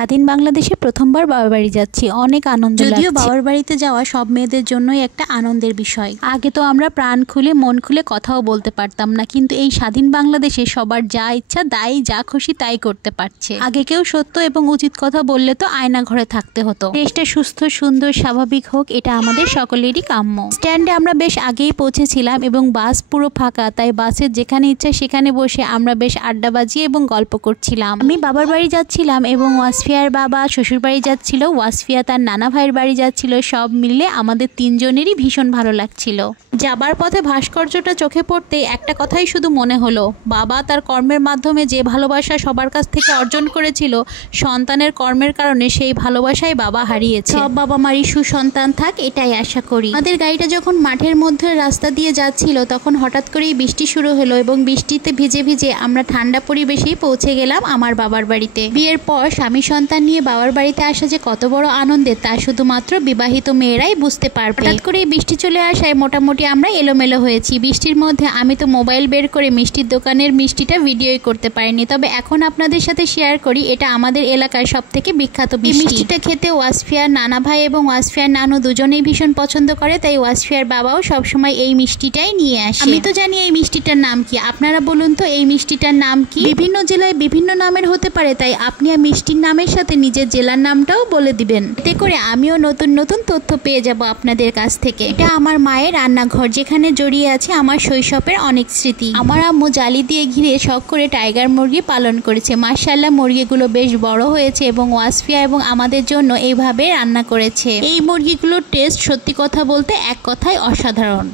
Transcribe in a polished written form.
স্বাধীন বাংলাদেশে প্রথমবার বাবার বাড়ি যাচ্ছি, অনেক আনন্দ লাগছে। যদিও বাবার বাড়িতে যাওয়া সব মেয়েদের জন্যই একটা আনন্দের বিষয়। আগে তো আমরা প্রাণ খুলে মন খুলে কথাও বলতে পারতাম না, কিন্তু এই স্বাধীন বাংলাদেশে সবার যা ইচ্ছা তাই যা খুশি তাই করতে পারছে। আগে কেউ সত্য এবং উচিত কথা বললে তো আয়না ঘরে থাকতে হতো। দেশটা সুস্থ সুন্দর স্বাভাবিক হোক, এটা আমাদের সকলেরই কাম্য। স্ট্যান্ডে আমরা বেশ আগেই পৌঁছেছিলাম এবং বাস পুরো ফাঁকা, তাই বাসের যেখানে ইচ্ছা সেখানে বসে আমরা বেশ আড্ডা বাজিয়ে এবং গল্প করছিলাম। আমি বাবার বাড়ি যাচ্ছিলাম এবং ওয়াসফিয়ার বাবা শ্বশুর বাড়ি যাচ্ছিল, ওয়াসফিয়া তার নানা ভাইয়ের বাড়ি যাচ্ছিল। সব মিলে আমাদের তিনজনেরই ভীষণ ভালো লাগছিল। যাবার পথে ভাস্কর্যটা চোখে পড়তে একটা কথাই শুধু মনে হলো, বাবা তার কর্মের মাধ্যমে যে ভালোবাসা সবার কাছ থেকে অর্জন করেছিল, সন্তানের কর্মের কারণে সেই ভালোবাসাই বাবা হারিয়েছে। সব বাবা মারই সুসন্তান থাক, এটাই আশা করি। আমাদের গাড়িটা যখন মাঠের মধ্যে রাস্তা দিয়ে যাচ্ছিল তখন হঠাৎ করেই বৃষ্টি শুরু হলো এবং বৃষ্টিতে ভিজে ভিজে আমরা ঠান্ডা পরিবেশেই পৌঁছে গেলাম আমার বাবার বাড়িতে। বিয়ের পর স্বামী সন্তান নিয়ে বাবার বাড়িতে আসা যে কত বড় আনন্দের তা শুধুমাত্র বিবাহিত মেয়েরাই বুঝতে পারবে। হঠাৎ করে বৃষ্টি চলে আসায় মোটামুটি আমরা এলোমেলো হয়েছি। বৃষ্টির মধ্যে আমি তো মোবাইল বের করে মিষ্টির দোকানের মিষ্টিটা ভিডিওই করতে পারিনি, তবে এখন আপনাদের সাথে শেয়ার করি। এটা আমাদের এলাকার সব থেকে বিখ্যাত মিষ্টিটা খেতে ওয়াসফিয়ার নানা ভাই এবং ওয়াসফিয়ার নানু দুজনেই ভীষণ পছন্দ করে, তাই ওয়াসফিয়ার বাবাও সবসময় এই মিষ্টিটাই নিয়ে আসে। আমি তো জানি এই মিষ্টিটার নাম কি, আপনারা বলুন তো এই মিষ্টিটার নাম কি? বিভিন্ন জেলায় বিভিন্ন নামের হতে পারে, তাই আপনি মিষ্টির নামের সাথে নিজের জেলার নামটাও বলে দিবেন, এতে করে আমিও নতুন নতুন তথ্য পেয়ে যাব আপনাদের কাছ থেকে। এটা আমার মায়ের রান্নাঘর, যেখানে জড়িয়ে আছে আমার শৈশবের অনেক স্মৃতি। আমার আম্মু জালি দিয়ে ঘিরে শখ করে টাইগার মুরগি পালন করেছে। মাশাআল্লাহ, মুরগিগুলো বেশ বড় হয়েছে এবং ওয়াসফিয়া এবং আমাদের জন্য এইভাবে রান্না করেছে। এই মুরগিগুলোর টেস্ট সত্যি কথা বলতে এক কথায় অসাধারণ।